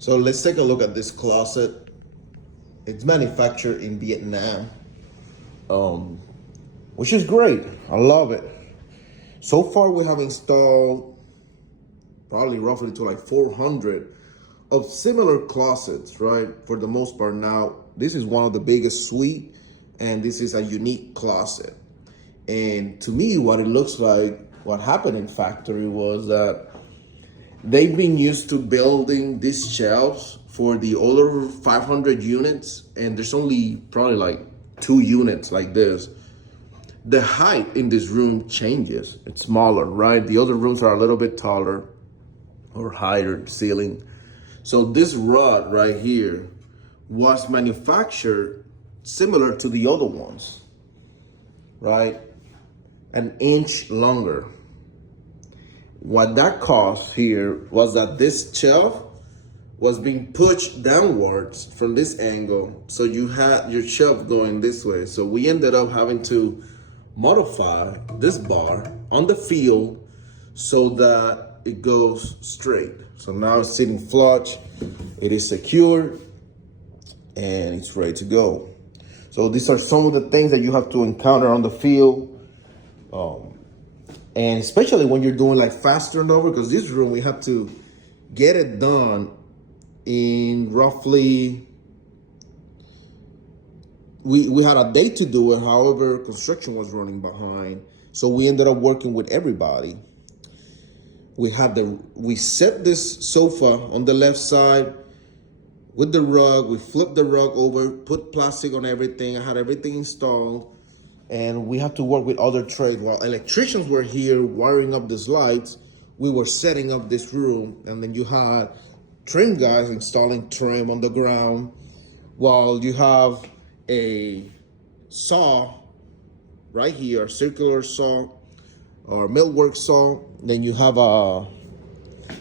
So let's take a look at this closet. It's manufactured in Vietnam, which is great. I love it. So far, we have installed probably roughly to like 400 of similar closets, right? For the most part. Now, this is one of the biggest suite, and this is a unique closet. And to me, what it looks like, what happened in factory was that they've been used to building these shelves for the older 500 units, and there's only probably like 2 units like this. The height in this room changes. It's smaller, right? The other rooms are a little bit taller or higher ceiling. So this rod right here was manufactured similar to the other ones, right? An inch longer. What that caused here was that this shelf was being pushed downwards from this angle. So you had your shelf going this way. So we ended up having to modify this bar on the field so that it goes straight. So now it's sitting flush, it is secured, and it's ready to go. So these are some of the things that you have to encounter on the field. And especially when you're doing like fast turnover, because this room, we have to get it done in roughly, we had a day to do it. However, construction was running behind. So we ended up working with everybody. We set this sofa on the left side with the rug. We flipped the rug over, put plastic on everything. I had everything installed. And we have to work with other trades. While electricians were here wiring up these lights, we were setting up this room. And then you had trim guys installing trim on the ground, while you have a saw right here, a circular saw or millwork saw. Then you have a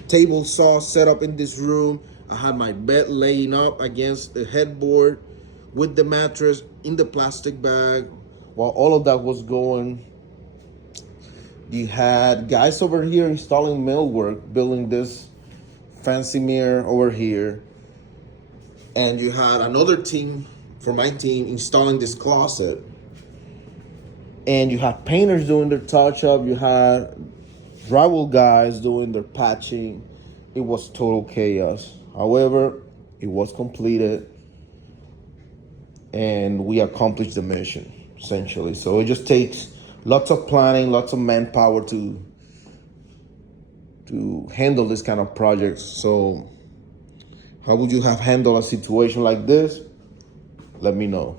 table saw set up in this room. I had my bed laying up against the headboard with the mattress in the plastic bag. While all of that was going, you had guys over here installing millwork, building this fancy mirror over here. And you had another team from my team installing this closet. And you had painters doing their touch-up. You had drywall guys doing their patching. It was total chaos. However, it was completed. And we accomplished the mission, essentially. So it just takes lots of planning, lots of manpower to handle this kind of projects. So how would you have handled a situation like this? Let me know.